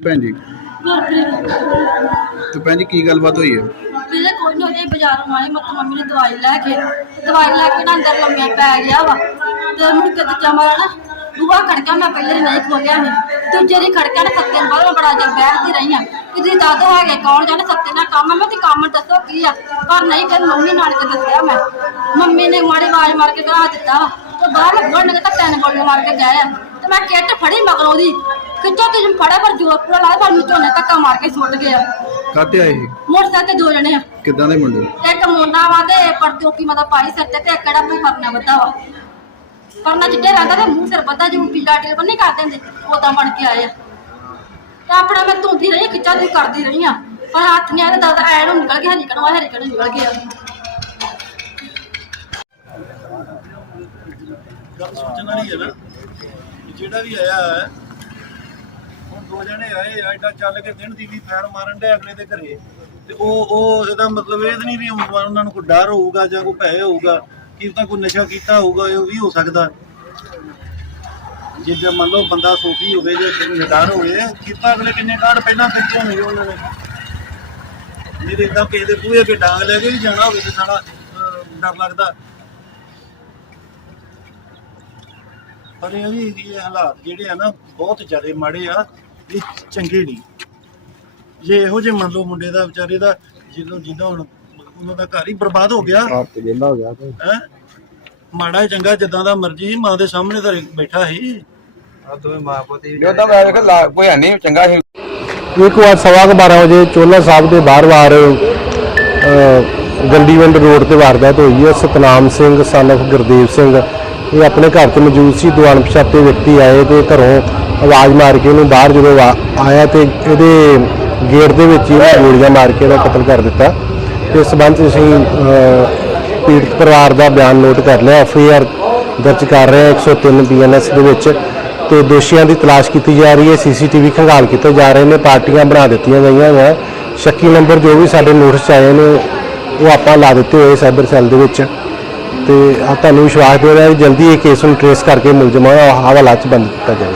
ਭੈਣ ਜੀ? ਤੇ ਭੈਣ ਜੀ ਕੀ ਗੱਲਬਾਤ ਹੋਈ ਹੈ? ਵੀਰੇ ਕੋਈ ਨਹੀਂ ਉਹਦੇ ਬਾਜ਼ਾਰੋਂ ਆਈ ਮਤ ਮੰਮੀ ਨੇ ਦਵਾਈ ਲੈ ਕੇ। ਦਵਾਈ ਲੈ ਕੇ ਨਾ ਅੰਦਰ ਲੰਮੇ ਪੈ ਗਿਆ ਵਾ। ਤੇ ਮੁੜ ਕੇ ਤੇ ਚਮਾ ਨਾ ਦੂਆ ਖੜਕਾ ਮੈਂ ਪਹਿਲੇ ਨਹੀਂ ਖੋਲਿਆ ਸੀ ਦੂਜੇ ਦੀ ਖੜਕਾ ਨਾ ਸੱਤੇ ਨੂੰ ਬਾਅਦ ਬੜਾ ਜਰ ਬੈਠਦੀ ਰਹੀ ਆ। ਕਿਤੇ ਦਾਦਾ ਹੈਗੇ ਕੌਣ ਜਾਣੇ ਸੱਤੇ ਨਾਲ ਕੰਮ ਆ, ਮੈਂ ਤੇ ਕੰਮ ਦੱਸੋ ਕੀ ਆ? ਪਰ ਨਹੀਂ ਫਿਰ ਮੰਮੀ ਨਾਲ ਤੇ ਦੱਸਿਆ ਮੈਂ। ਮੰਮੀ ਨੇ ਮਾੜੀ ਆਵਾਜ਼ ਮਾਰ ਕੇ ਕਰਾ ਦਿੱਤਾ ਵਾ। ਤੇ ਬਾਹਰ ਲੱਗਣ ਨੇ ਤਾਂ ਤਿੰਨ ਗੋਲੀਆਂ ਮਾਰ ਕੇ ਗਏ ਆ। ਤੇ ਮੈਂ ਕਿੱਟ ਫੜੀ ਮਗਰੋਂ ਦੀ ਕਿੱਚਾ ਤੇ ਫੜਾ ਪਰ ਜੋਰ ਪੂਰਾ ਲਾਇਆ ਮੈਨੂੰ ਝੋਨੇ ਧੱਕਾ ਮਾਰ ਕੇ ਸੁੱਟ ਗਿਆ। ਕਾਤੇ ਆਏ ਸੀ ਮੋਟਰਸਾਈਕਲ ਤੇ ਦੋ ਜਣੇ ਆ। ਕਿੱਦਾਂ ਦੇ ਮੁੰਡੇ? ਇੱਕ ਮੋਨਾ ਵਾ ਤੇ ਪਰਤੋਕੀ ਮਦਾ ਪਾਈ ਸਿਰ ਤੇ ਤੇ ਇੱਕ ਕਿਹੜਾ ਵੀ ਪਰਨਾ ਬੱਧਾ ਵਾ। ਪਰਨਾ ਚਿੱਟੇ ਰੰਗ ਦਾ ਮੂੰਹ ਸਿਰ ਬੱਧਾ ਜਿਵੇਂ ਪੀਲਾ ਟੇਲ ਬੰਨੇ ਕਰ ਦਿੰਦੇ ਉਦਾਂ ਬਣ ਕੇ ਆਏ ਆ। ਤੇ ਆਪਣਾ ਮੈਂ ਧੁੰਦੀ ਰਹੀ ਖਿੱਚਾ ਦੀ ਕਰਦੀ ਰਹੀ ਆ। ਪਰ ਹੱਥ ਨਹੀਂ ਆਇਆ ਦਾਦਾ ਐ ਨੂੰ ਨਿਕਲ ਗਿਆ ਕਣਵਾ ਹਰੀ ਕਣ ਨਿਕਲ ਗਿਆ। ਗੱਲ ਸੋਚਣ ਵਾਲੀ ਹੈ ਨਾ ਜਿਹੜਾ ਵੀ ਆਇਆ ਹੈ ਹੁਣ ਦੋ ਜਣੇ ਆਏ ਆ ਏਡਾ ਚੱਲ ਕੇ ਦਿਨ ਦੀ ਵੀ ਫੈਰ ਮਾਰਨ ਦੇ ਅਗਲੇ ਦੇ ਘਰੇ। ਤੇ ਉਹ ਉਹ ਇਹਦਾ ਮਤਲਬ ਇਹ ਨਹੀਂ ਵੀ ਉਹਨਾਂ ਨੂੰ ਕੋਈ ਡਰ ਹੋਊਗਾ ਜਾਂ ਕੋਈ ਭੈ ਹੋਊਗਾ, ਕਿ ਤਾਂ ਕੋਈ ਨਸ਼ਾ ਕੀਤਾ ਹੋਊਗਾ, ਇਹ ਵੀ ਹੋ ਸਕਦਾ। ਜੇ ਜੇ ਮੰਨ ਲਓ ਬੰਦਾ ਸੋਫੀ ਹੋਵੇ, ਜਾਂ ਨਿਡਰ ਹੋਵੇ, ਕੀਤਾ ਅਗਲੇ ਕਿੰਨੇ ਕਾਰਡ ਪਹਿਲਾਂ ਕੱਚੇ ਹੋਣਗੇ ਉਹਨਾਂ ਨੇ। ਨਹੀਂ ਤੇ ਕਿਸੇ ਦੇ ਬੂਹੇ ਅੱਗੇ ਡਾਂਗ ਲੈ ਕੇ ਵੀ ਜਾਣਾ ਹੋਵੇ ਤੇ ਸਾਡਾ ਡਰ ਲੱਗਦਾ। ਪਰ ਇਹ ਵੀ ਹਾਲਾਤ ਜਿਹੜੇ ਆ ਨਾ, ਬਹੁਤ ਜ਼ਿਆਦਾ ਮਾੜੇ ਆ। ਇਹ ਚੰਗੇ ਨਹੀਂ। ਜੇ ਇਹੋ ਜਿਹੇ ਮੰਨ ਲਓ ਮੁੰਡੇ ਦਾ ਵਿਚਾਰੇ ਦਾ ਜਦੋਂ ਜਿੱਦਾਂ ਹੁਣ ਉਹਨਾਂ ਦਾ ਘਰ ਹੀ ਬਰਬਾਦ ਹੋ ਗਿਆ ਆਪ ਤੇ ਵਿਹਲਾ ਹੋ ਗਿਆ ਤੇ। ਹੈ? ਮਾੜਾ ਹੀ ਚੰਗਾ ਜਿੱਦਾਂ ਦਾ ਮਰਜ਼ੀ ਸੀ, ਮਾਂ ਦੇ ਸਾਹਮਣੇ ਤਾਂ ਬੈਠਾ ਸੀ। ਜਦੋਂ ਮੈਂ ਵੇਖ ਲਾ ਕੋਈ ਹੈ ਨਹੀਂ ਚੰਗਾ ਸੀ। ਇੱਕ ਵਾਰ ਸਵਾ ਕੁ 12 ਵਜੇ ਚੋਲਾ ਸਾਹਿਬ ਦੇ ਬਾਹਰ-ਬਾਹਰ ਗੰਡੀਵੰਡ ਰੋਡ ਤੇ ਵਾਰਦਾਤ ਹੋਈ ਹੈ। ਸਤਨਾਮ ਸਿੰਘ ਸਨਫ ਗੁਰਦੇਵ ਸਿੰਘ। ਇਹ ਆਪਣੇ ਘਰ 'ਚ ਮੌਜੂਦ ਸੀ ਦੋ ਅਣਪਛਾਤੇ ਵਿਅਕਤੀ ਆਏ ਤੇ ਘਰੋਂ ਆਵਾਜ਼ ਮਾਰ ਕੇ ਇਹਨੂੰ ਬਾਹਰ ਜਦੋਂ ਆ- ਆਇਆ ਤੇ ਇਹਦੇ ਗੇਟ ਦੇ ਵਿੱਚ ਹੀ ਇਹਨੇ ਗੋਲੀਆਂ ਮਾਰ ਕੇ ਇਹਦਾ ਕਤਲ ਕਰ ਦਿੱਤਾ। ਤੇ ਇਸ ਸੰਬੰਧ 'ਚ ਅਸੀਂ ਪੀੜਤ ਪਰਿਵਾਰ ਦਾ ਬਿਆਨ ਨੋਟ ਕਰ ਲਿਆ। ਐਫ ਆਈ ਆਰ ਦਰਜ ਕਰ ਰਹੇ ਹਾਂ 103 ਬੀਐਨਐਸ ਦੇ ਵਿੱਚ। ਤੇ ਦੋਸ਼ੀਆਂ ਦੀ ਤਲਾਸ਼ ਕੀਤੀ ਜਾ ਰਹੀ ਹੈ, ਸੀਸੀਟੀਵੀ ਖੰਗਾਲ ਕੀਤੇ ਜਾ ਰਹੇ ਨੇ, ਪਾਰਟੀਆਂ ਬਣਾ ਦਿੱਤੀਆਂ ਗਈਆਂ ਹੈ ਸ਼ੱਕੀ ਨੰਬਰ ਜੋ ਵੀ ਸਾਡੇ ਨੋਟਿਸ 'ਚ ਆਏ ਨੇ, ਉਹ ਆਪਾਂ ਲਾ ਦਿੱਤੇ ਹੋਏ ਸਾਈਬਰ ਸੈੱਲ ਦੇ ਵਿੱਚ। ਤੇ ਤੁਹਾਨੂੰ ਵਿਸ਼ਵਾਸ ਦੇ ਰਿਹਾ ਕਿ ਜਲਦੀ ਇਹ ਕੇਸ ਨੂੰ ਟ੍ਰੇਸ ਕਰਕੇ ਮੁਲਜ਼ਮਾਂ ਦਾ ਹਵਾਲਾ 'ਚ ਬੰਦ ਕੀਤਾ ਜਾਵੇ।